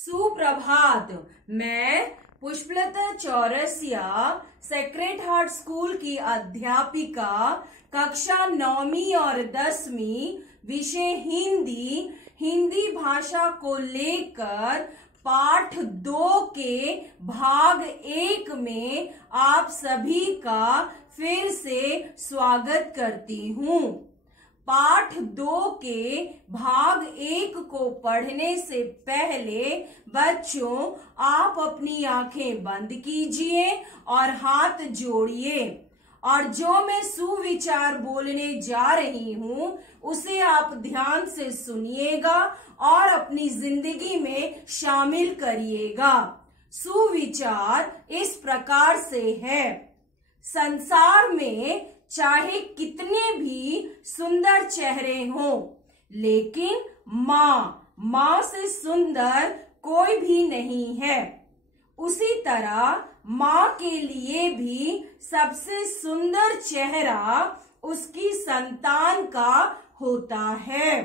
सुप्रभात। मैं Pushpalata Chaurasia sacred heart school की अध्यापिका कक्षा 9वीं और 10वीं विषय हिंदी भाषा को लेकर पाठ 2 के भाग 1 में आप सभी का फिर से स्वागत करती हूँ। पाठ 2 के भाग 1 को पढ़ने से पहले बच्चों आप अपनी आंखें बंद कीजिए और हाथ जोड़िए और जो मैं सुविचार बोलने जा रही हूँ उसे आप ध्यान से सुनिएगा और अपनी जिंदगी में शामिल करिएगा। सुविचार इस प्रकार से है। संसार में चाहे कितने भी सुंदर चेहरे हों, लेकिन माँ से सुंदर कोई भी नहीं है। उसी तरह माँ के लिए भी सबसे सुंदर चेहरा उसकी संतान का होता है।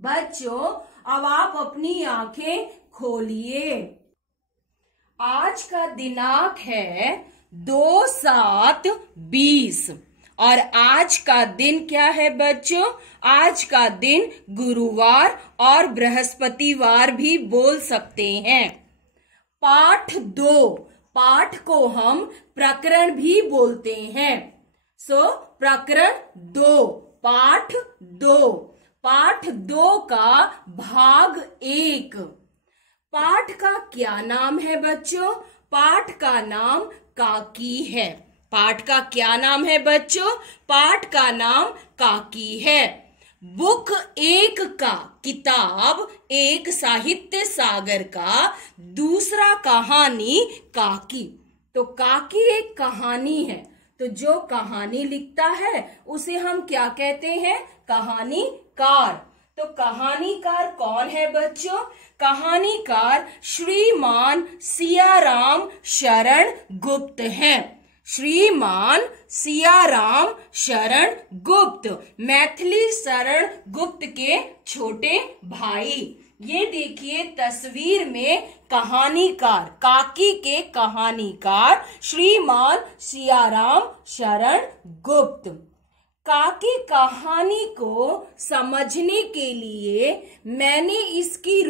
बच्चों, अब आप अपनी आंखें खोलिए। आज का दिनांक है 2/7/20 और आज का दिन क्या है बच्चों? आज का दिन गुरुवार और बृहस्पतिवार भी बोल सकते हैं। पाठ 2, पाठ को हम प्रकरण भी बोलते हैं। प्रकरण 2, पाठ 2, पाठ 2 का भाग 1। पाठ का क्या नाम है बच्चों? पाठ का नाम काकी है। पाठ का क्या नाम है बच्चों? पाठ का नाम काकी है। बुक 1 का किताब एक साहित्य सागर का दूसरा कहानी काकी। तो काकी एक कहानी है, तो जो कहानी लिखता है उसे हम क्या कहते हैं? कहानीकार। तो कहानीकार कौन है बच्चों? कहानीकार श्रीमान सियाराम शरण गुप्त हैं। श्रीमान सियाराम शरण गुप्त मैथिली शरण गुप्त के छोटे भाई। ये देखिए तस्वीर में कहानीकार, काकी के कहानीकार श्रीमान सियाराम शरण गुप्त। काकी कहानी को समझने के लिए मैंने इसकी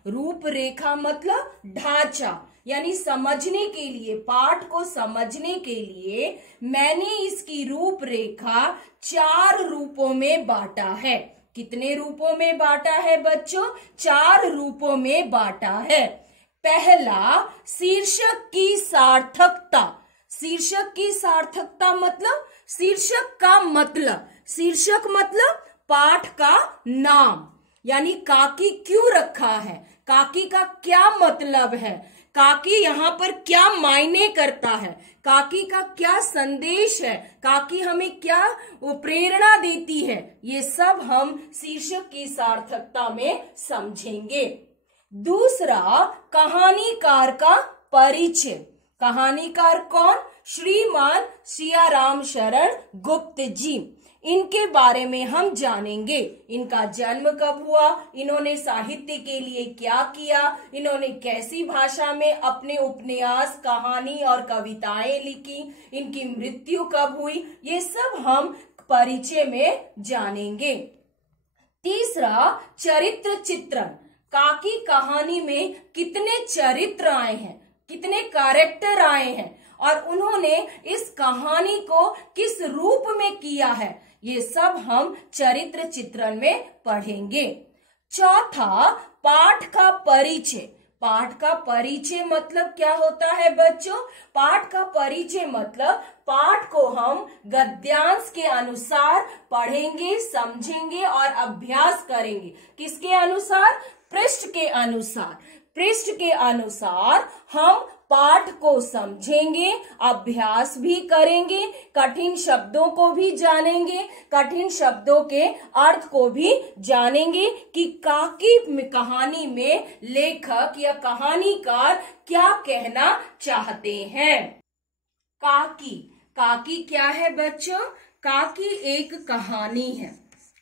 रूपरेखा मतलब ढांचा, यानी समझने के लिए, पाठ को समझने के लिए मैंने इसकी रूपरेखा 4 रूपों में बांटा है। कितने रूपों में बांटा है बच्चों? 4 रूपों में बांटा है। पहला, शीर्षक की सार्थकता। शीर्षक की सार्थकता मतलब शीर्षक मतलब पाठ का नाम, यानी काकी क्यों रखा है, काकी का क्या मतलब है, काकी यहाँ पर क्या मायने करता है, काकी का क्या संदेश है, काकी हमें क्या प्रेरणा देती है, ये सब हम शीर्षक की सार्थकता में समझेंगे। दूसरा, कहानीकार का परिचय। कहानीकार कौन? श्रीमान सियाराम शरण गुप्त जी। इनके बारे में हम जानेंगे। इनका जन्म कब हुआ, इन्होंने साहित्य के लिए क्या किया, इन्होंने कैसी भाषा में अपने उपन्यास, कहानी और कविताएं लिखी, इनकी मृत्यु कब हुई, ये सब हम परिचय में जानेंगे। तीसरा, चरित्र चित्रण। काकी कहानी में कितने चरित्र आए हैं, कितने कैरेक्टर आए हैं और उन्होंने इस कहानी को किस रूप में किया है, ये सब हम चरित्र चित्रण में पढ़ेंगे। चौथा, पाठ का परिचय। पाठ का परिचय मतलब क्या होता है बच्चों? पाठ का परिचय मतलब पाठ को हम गद्यांश के अनुसार पढ़ेंगे, समझेंगे और अभ्यास करेंगे। किसके अनुसार? पृष्ठ के अनुसार। पृष्ठ के अनुसार हम पाठ को समझेंगे, अभ्यास भी करेंगे, कठिन शब्दों को भी जानेंगे, कठिन शब्दों के अर्थ को भी जानेंगे कि काकी कहानी में लेखक या कहानीकार क्या कहना चाहते हैं। काकी क्या है बच्चों? काकी एक कहानी है।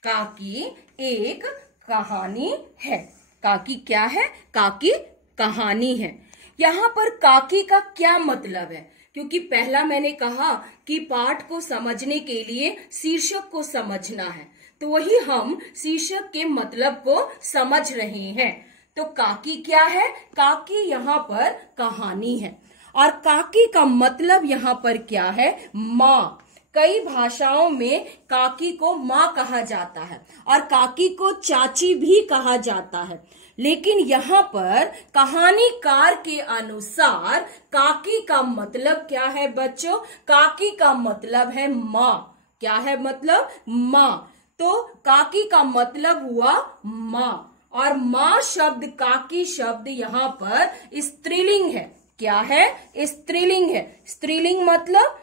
काकी एक कहानी है। काकी क्या है? काकी कहानी है। यहाँ पर काकी का क्या मतलब है? क्योंकि पहला मैंने कहा कि पाठ को समझने के लिए शीर्षक को समझना है, तो वही हम शीर्षक के मतलब को समझ रहे हैं। तो काकी क्या है? काकी यहाँ पर कहानी है। और काकी का मतलब यहाँ पर क्या है? माँ। कई भाषाओं में काकी को माँ कहा जाता है और काकी को चाची भी कहा जाता है, लेकिन यहाँ पर कहानीकार के अनुसार काकी का मतलब क्या है बच्चों? काकी का मतलब है माँ। क्या है मतलब? माँ। तो काकी का मतलब हुआ माँ, और माँ शब्द, काकी शब्द यहाँ पर स्त्रीलिंग है। क्या है? स्त्रीलिंग है। स्त्रीलिंग मतलब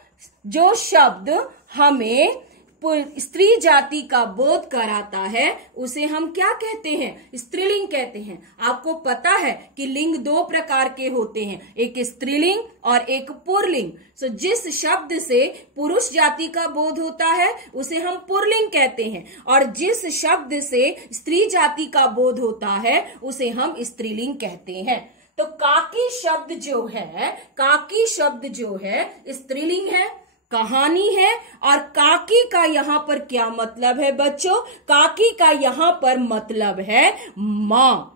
जो शब्द हमें स्त्री जाति का बोध कराता है उसे हम क्या कहते हैं? स्त्रीलिंग कहते हैं। आपको पता है कि लिंग दो प्रकार के होते हैं, एक स्त्रीलिंग और एक पुल्लिंग। सो जिस शब्द से पुरुष जाति का बोध होता है उसे हम पुल्लिंग कहते हैं, और जिस शब्द से स्त्री जाति का बोध होता है उसे हम स्त्रीलिंग कहते हैं। तो काकी शब्द जो है, काकी शब्द जो है स्त्रीलिंग है, कहानी है। और काकी का यहाँ पर क्या मतलब है बच्चों? काकी का यहाँ पर मतलब है माँ।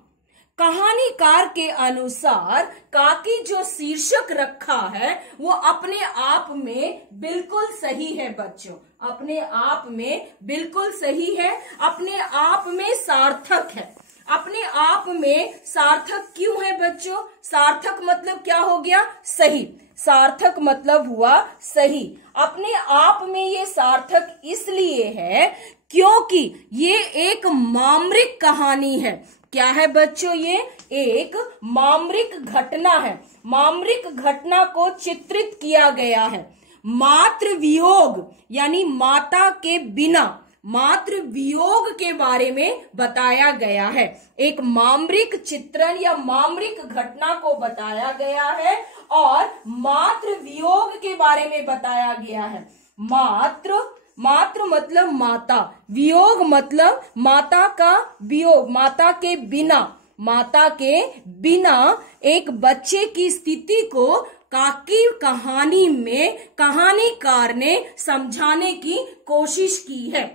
कहानीकार के अनुसार काकी जो शीर्षक रखा है वो अपने आप में बिल्कुल सही है बच्चों, अपने आप में बिल्कुल सही है, अपने आप में सार्थक है। अपने आप में सार्थक क्यों है बच्चों? सार्थक मतलब क्या हो गया? सही। सार्थक मतलब हुआ सही। अपने आप में ये सार्थक इसलिए है क्योंकि ये एक मामरिक कहानी है। क्या है बच्चों? ये एक मामरिक घटना है। मामरिक घटना को चित्रित किया गया है। मातृ वियोग यानी माता के बिना मातृ वियोग के बारे में बताया गया है। एक मामरिक चित्रण या मामरिक घटना को बताया गया है और मातृ वियोग के बारे में बताया गया है। मातृ मतलब माता, वियोग मतलब माता का वियोग, माता के बिना। माता के बिना एक बच्चे की स्थिति को काकी कहानी में कहानीकार ने समझाने की कोशिश की है।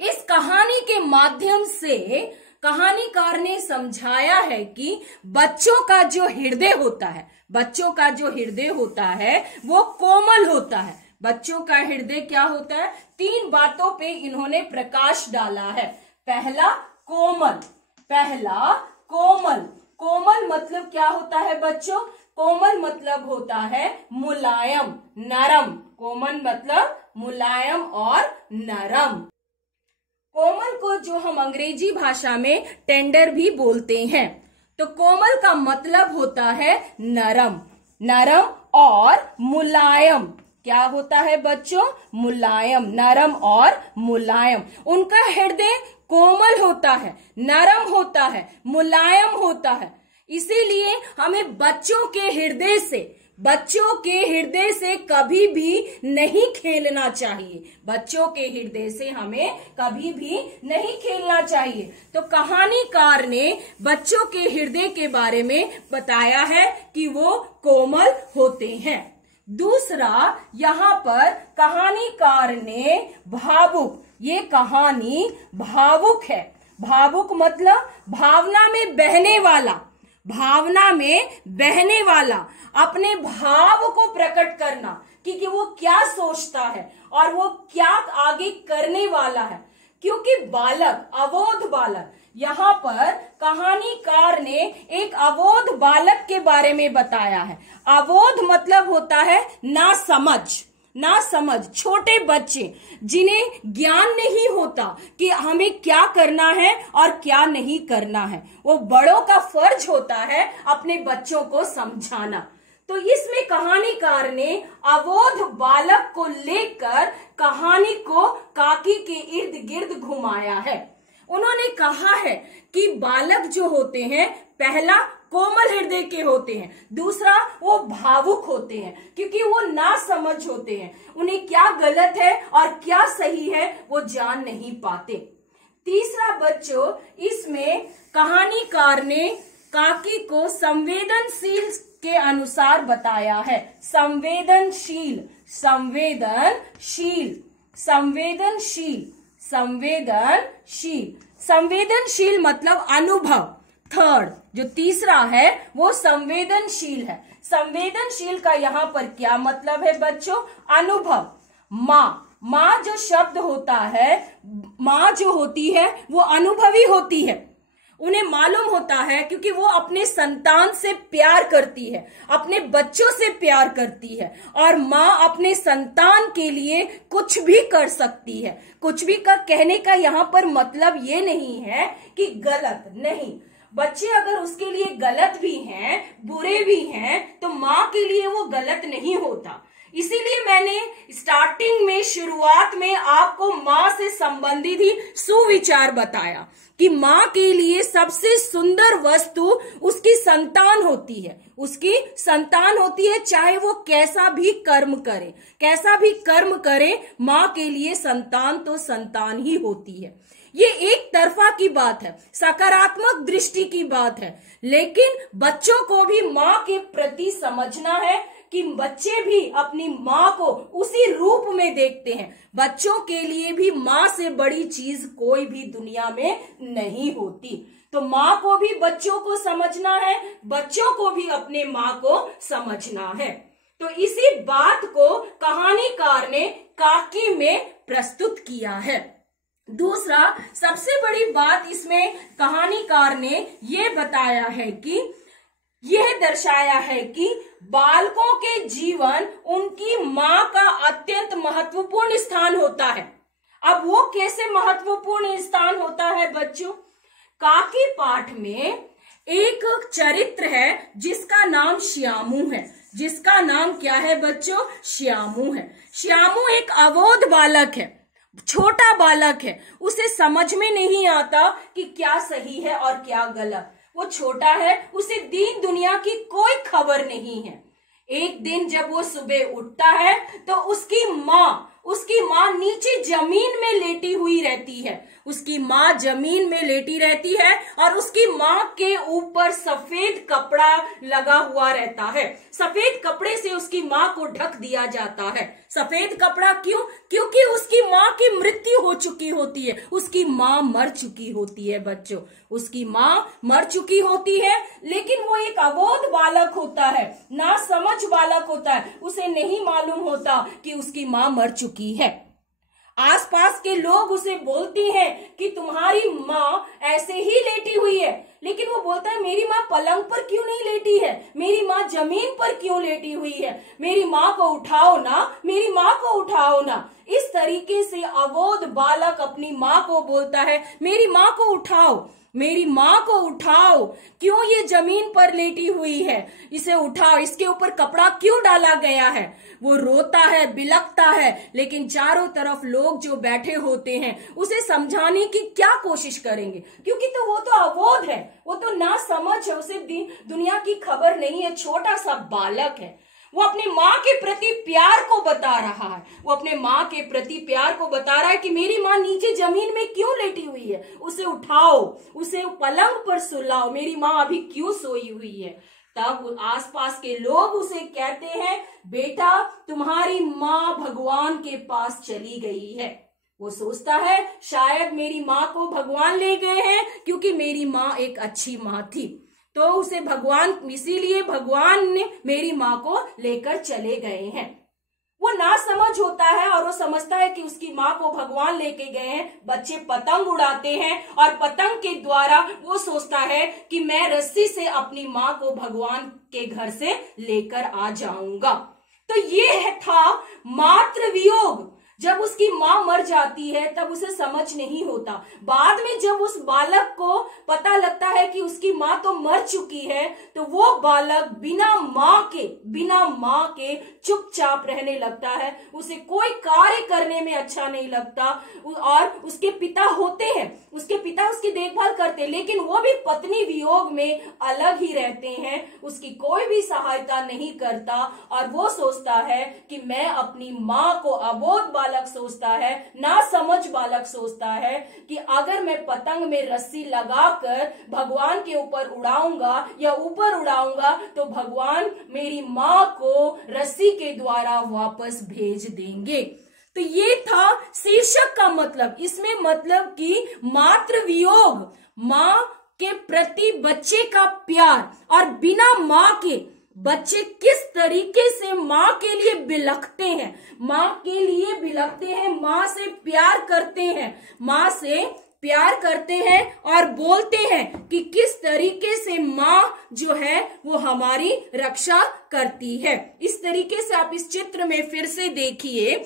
इस कहानी के माध्यम से कहानीकार ने समझाया है कि बच्चों का जो हृदय होता है, बच्चों का जो हृदय होता है वो कोमल होता है। बच्चों का हृदय क्या होता है? 3 बातों पे इन्होंने प्रकाश डाला है। पहला कोमल, पहला कोमल। कोमल मतलब क्या होता है बच्चों? कोमल मतलब होता है मुलायम, नरम। कोमल मतलब मुलायम और नरम। कोमल को जो हम अंग्रेजी भाषा में टेंडर भी बोलते हैं। तो कोमल का मतलब होता है नरम, नरम और मुलायम। क्या होता है बच्चों? मुलायम, नरम और मुलायम। उनका हृदय कोमल होता है, नरम होता है, मुलायम होता है। इसीलिए हमें बच्चों के हृदय से कभी भी नहीं खेलना चाहिए। बच्चों के हृदय से हमें कभी भी नहीं खेलना चाहिए। तो कहानीकार ने बच्चों के हृदय के बारे में बताया है कि वो कोमल होते हैं। दूसरा, यहाँ पर कहानीकार ने भावुक, ये कहानी भावुक है। भावुक मतलब भावना में बहने वाला, भावना में बहने वाला, अपने भाव को प्रकट करना कि वो क्या सोचता है और वो क्या आगे करने वाला है। क्योंकि बालक, अबोध बालक, यहाँ पर कहानीकार ने एक अबोध बालक के बारे में बताया है। अबोध मतलब होता है ना समझ, छोटे बच्चे जिन्हें ज्ञान नहीं होता कि हमें क्या करना है और क्या नहीं करना है। वो बड़ों का फर्ज होता है अपने बच्चों को समझाना। तो इसमें कहानीकार ने अबोध बालक को लेकर कहानी को काकी के इर्द गिर्द घुमाया है। उन्होंने कहा है कि बालक जो होते हैं, पहला कोमल हृदय के होते हैं, दूसरा वो भावुक होते हैं क्योंकि वो ना समझ होते हैं। उन्हें क्या गलत है और क्या सही है वो जान नहीं पाते। तीसरा बच्चों, इसमें कहानीकार ने काकी को संवेदनशील के अनुसार बताया है। संवेदनशील, संवेदनशील, संवेदनशील, संवेदनशील, संवेदनशील मतलब अनुभव। थर्ड, जो तीसरा है वो संवेदनशील है। संवेदनशील का यहाँ पर क्या मतलब है बच्चों? अनुभव। माँ जो शब्द होता है, माँ जो होती है वो अनुभवी होती है। उन्हें मालूम होता है, क्योंकि वो अपने संतान से प्यार करती है, अपने बच्चों से प्यार करती है, और माँ अपने संतान के लिए कुछ भी कर सकती है। कुछ भी का कहने का यहाँ पर मतलब ये नहीं है कि गलत नहीं। बच्चे अगर उसके लिए गलत भी हैं, बुरे भी हैं, तो माँ के लिए वो गलत नहीं होता। इसीलिए मैंने स्टार्टिंग में, शुरुआत में आपको माँ से संबंधित ही सुविचार बताया कि माँ के लिए सबसे सुंदर वस्तु उसकी संतान होती है। उसकी संतान होती है, चाहे वो कैसा भी कर्म करे, कैसा भी कर्म करे, माँ के लिए संतान तो संतान ही होती है। ये एक तरफा की बात है, सकारात्मक दृष्टि की बात है, लेकिन बच्चों को भी माँ के प्रति समझना है कि बच्चे भी अपनी माँ को उसी रूप में देखते हैं। बच्चों के लिए भी माँ से बड़ी चीज कोई भी दुनिया में नहीं होती। तो माँ को भी बच्चों को समझना है, बच्चों को भी अपने माँ को समझना है। तो इसी बात को कहानीकार ने काकी में प्रस्तुत किया है। दूसरा, सबसे बड़ी बात इसमें कहानीकार ने ये बताया है कि यह दर्शाया है कि बालकों के जीवन उनकी माँ का अत्यंत महत्वपूर्ण स्थान होता है। अब वो कैसे महत्वपूर्ण स्थान होता है बच्चों? काकी पाठ में एक चरित्र है जिसका नाम श्यामू है। जिसका नाम क्या है बच्चों? श्यामू है। श्यामू एक अबोध बालक है, छोटा बालक है। उसे समझ में नहीं आता कि क्या सही है और क्या गलत। वो छोटा है, उसे दीन दुनिया की कोई खबर नहीं है। एक दिन जब वो सुबह उठता है तो उसकी माँ नीचे जमीन में लेटी हुई रहती है। उसकी माँ जमीन में लेटी रहती है और उसकी माँ के ऊपर सफेद कपड़ा लगा हुआ रहता है। सफेद कपड़े से उसकी माँ को ढक दिया जाता है। सफेद कपड़ा क्यों? क्योंकि उसकी माँ की मृत्यु हो चुकी होती है। उसकी माँ मर चुकी होती है बच्चों, उसकी माँ मर चुकी होती है। लेकिन वो एक अबोध बालक होता है, ना समझ बालक होता है। उसे नहीं मालूम होता कि उसकी माँ मर चुकी है। आसपास के लोग उसे बोलती हैं कि तुम्हारी माँ ऐसे ही लेटी हुई है, लेकिन वो बोलता है मेरी माँ पलंग पर क्यों नहीं लेटी है, मेरी माँ जमीन पर क्यों लेटी हुई है, मेरी माँ को उठाओ ना, मेरी माँ को उठाओ ना। इस तरीके से अबोध बालक अपनी माँ को बोलता है मेरी माँ को उठाओ, मेरी माँ को उठाओ, क्यों ये जमीन पर लेटी हुई है, इसे उठाओ, इसके ऊपर कपड़ा क्यों डाला गया है। वो रोता है, बिलखता है, लेकिन चारों तरफ लोग जो बैठे होते हैं उसे समझाने की क्या कोशिश करेंगे, क्योंकि तो वो तो अबोध है, वो तो ना समझ है, उसे दुनिया की खबर नहीं है, छोटा सा बालक है। वो अपनी माँ के प्रति प्यार को बता रहा है, वो अपने माँ के प्रति प्यार को बता रहा है कि मेरी माँ नीचे जमीन में क्यों लेटी हुई है, उसे उठाओ, उसे पलंग पर सुलाओ, मेरी माँ अभी क्यों सोई हुई है। तब आसपास के लोग उसे कहते हैं बेटा तुम्हारी माँ भगवान के पास चली गई है। वो सोचता है शायद मेरी माँ को भगवान ले गए हैं, क्योंकि मेरी माँ एक अच्छी माँ थी, तो उसे भगवान, इसीलिए भगवान ने मेरी माँ को लेकर चले गए हैं। वो ना समझ होता है और वो समझता है कि उसकी माँ को भगवान लेके गए हैं। बच्चे पतंग उड़ाते हैं और पतंग के द्वारा वो सोचता है कि मैं रस्सी से अपनी माँ को भगवान के घर से लेकर आ जाऊंगा। तो ये था मातृ वियोग। जब उसकी माँ मर जाती है तब उसे समझ नहीं होता। बाद में जब उस बालक को पता लगता है कि उसकी माँ तो मर चुकी है, तो वो बालक बिना माँ के चुपचाप रहने लगता है। उसे कोई कार्य करने में अच्छा नहीं लगता। और उसके पिता होते हैं, उसके पिता उसकी देखभाल करते हैं, लेकिन वो भी पत्नी वियोग में अलग ही रहते हैं, उसकी कोई भी सहायता नहीं करता। और वो सोचता है कि मैं अपनी माँ को, अबोध बालक सोचता है, ना समझ बालक सोचता है कि अगर मैं पतंग में रस्सी लगाकर भगवान के ऊपर उड़ाऊंगा या ऊपर उड़ाऊंगा तो भगवान मेरी माँ को रस्सी के द्वारा वापस भेज देंगे। तो ये था शीर्षक का मतलब। इसमें मतलब कि मातृ वियोग, माँ के प्रति बच्चे का प्यार, और बिना माँ के बच्चे किस तरीके से माँ के लिए बिलखते हैं, माँ के लिए बिलखते हैं, माँ से प्यार करते हैं, माँ से प्यार करते हैं और बोलते हैं कि किस तरीके से माँ जो है वो हमारी रक्षा करती है। इस तरीके से आप इस चित्र में फिर से देखिए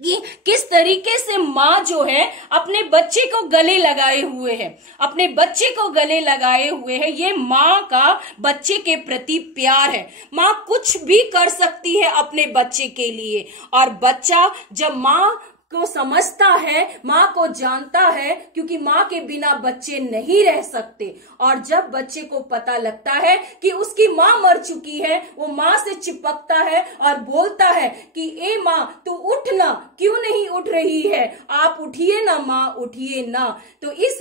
कि किस तरीके से माँ जो है अपने बच्चे को गले लगाए हुए है, अपने बच्चे को गले लगाए हुए है। ये माँ का बच्चे के प्रति प्यार है। माँ कुछ भी कर सकती है अपने बच्चे के लिए, और बच्चा जब माँ को समझता है, माँ को जानता है, क्योंकि माँ के बिना बच्चे नहीं रह सकते। और जब बच्चे को पता लगता है कि उसकी माँ मर चुकी है, वो माँ से चिपकता है और बोलता है कि ए माँ तू उठ ना, क्यों नहीं उठ रही है, आप उठिए ना माँ, उठिए ना। तो इस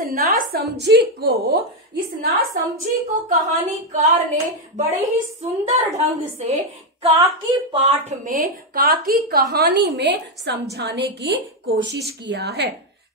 नासमझी को कहानीकार ने बड़े ही सुंदर ढंग से काकी पाठ में, काकी कहानी में समझाने की कोशिश किया है।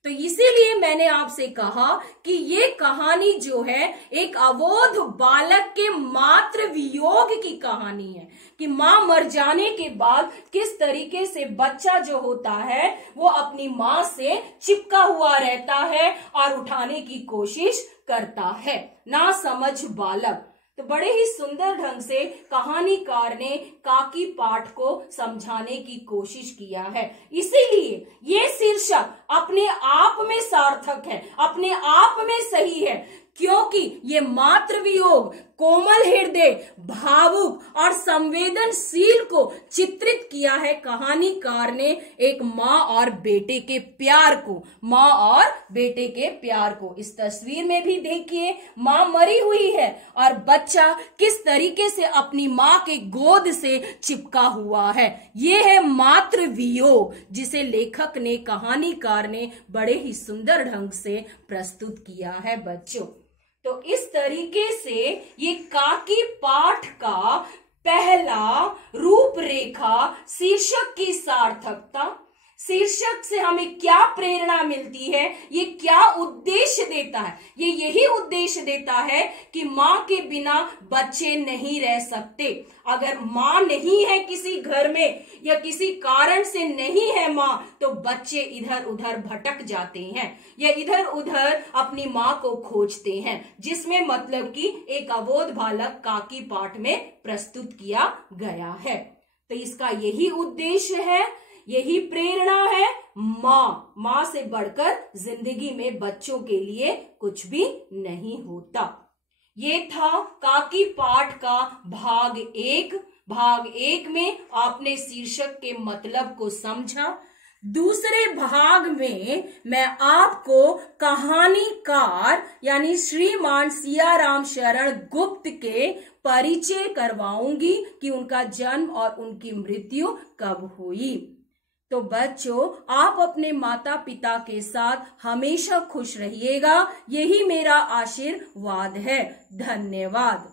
तो इसीलिए मैंने आपसे कहा कि ये कहानी जो है एक अबोध बालक के मातृ वियोग की कहानी है, कि माँ मर जाने के बाद किस तरीके से बच्चा जो होता है वो अपनी माँ से चिपका हुआ रहता है और उठाने की कोशिश करता है। ना समझ बालक। तो बड़े ही सुंदर ढंग से कहानीकार ने काकी पाठ को समझाने की कोशिश किया है। इसीलिए ये शीर्षक अपने आप में सार्थक है, अपने आप में सही है, क्योंकि ये मातृ वियोग कोमल हृदय, भावुक और संवेदनशील को चित्रित किया है कहानीकार ने, एक माँ और बेटे के प्यार को, माँ और बेटे के प्यार को। इस तस्वीर में भी देखिए माँ मरी हुई है और बच्चा किस तरीके से अपनी माँ के गोद से चिपका हुआ है। ये है मातृ वियोग, जिसे लेखक ने, कहानीकार ने बड़े ही सुंदर ढंग से प्रस्तुत किया है बच्चों। तो इस तरीके से ये काकी पाठ का पहला रूपरेखा, शीर्षक की सार्थकता, शीर्षक से हमें क्या प्रेरणा मिलती है, ये क्या उद्देश्य देता है, ये यही उद्देश्य देता है कि माँ के बिना बच्चे नहीं रह सकते। अगर माँ नहीं है किसी घर में या किसी कारण से नहीं है माँ, तो बच्चे इधर उधर भटक जाते हैं या इधर उधर अपनी माँ को खोजते हैं, जिसमें मतलब कि एक अबोध बालक काकी पाठ में प्रस्तुत किया गया है। तो इसका यही उद्देश्य है, यही प्रेरणा है। माँ से बढ़कर जिंदगी में बच्चों के लिए कुछ भी नहीं होता। ये था काकी पाठ का भाग 1। भाग 1 में आपने शीर्षक के मतलब को समझा। दूसरे भाग में मैं आपको कहानीकार यानी श्रीमान सियाराम शरण गुप्त के परिचय करवाऊंगी कि उनका जन्म और उनकी मृत्यु कब हुई। तो बच्चों, आप अपने माता पिता के साथ हमेशा खुश रहिएगा, यही मेरा आशीर्वाद है। धन्यवाद।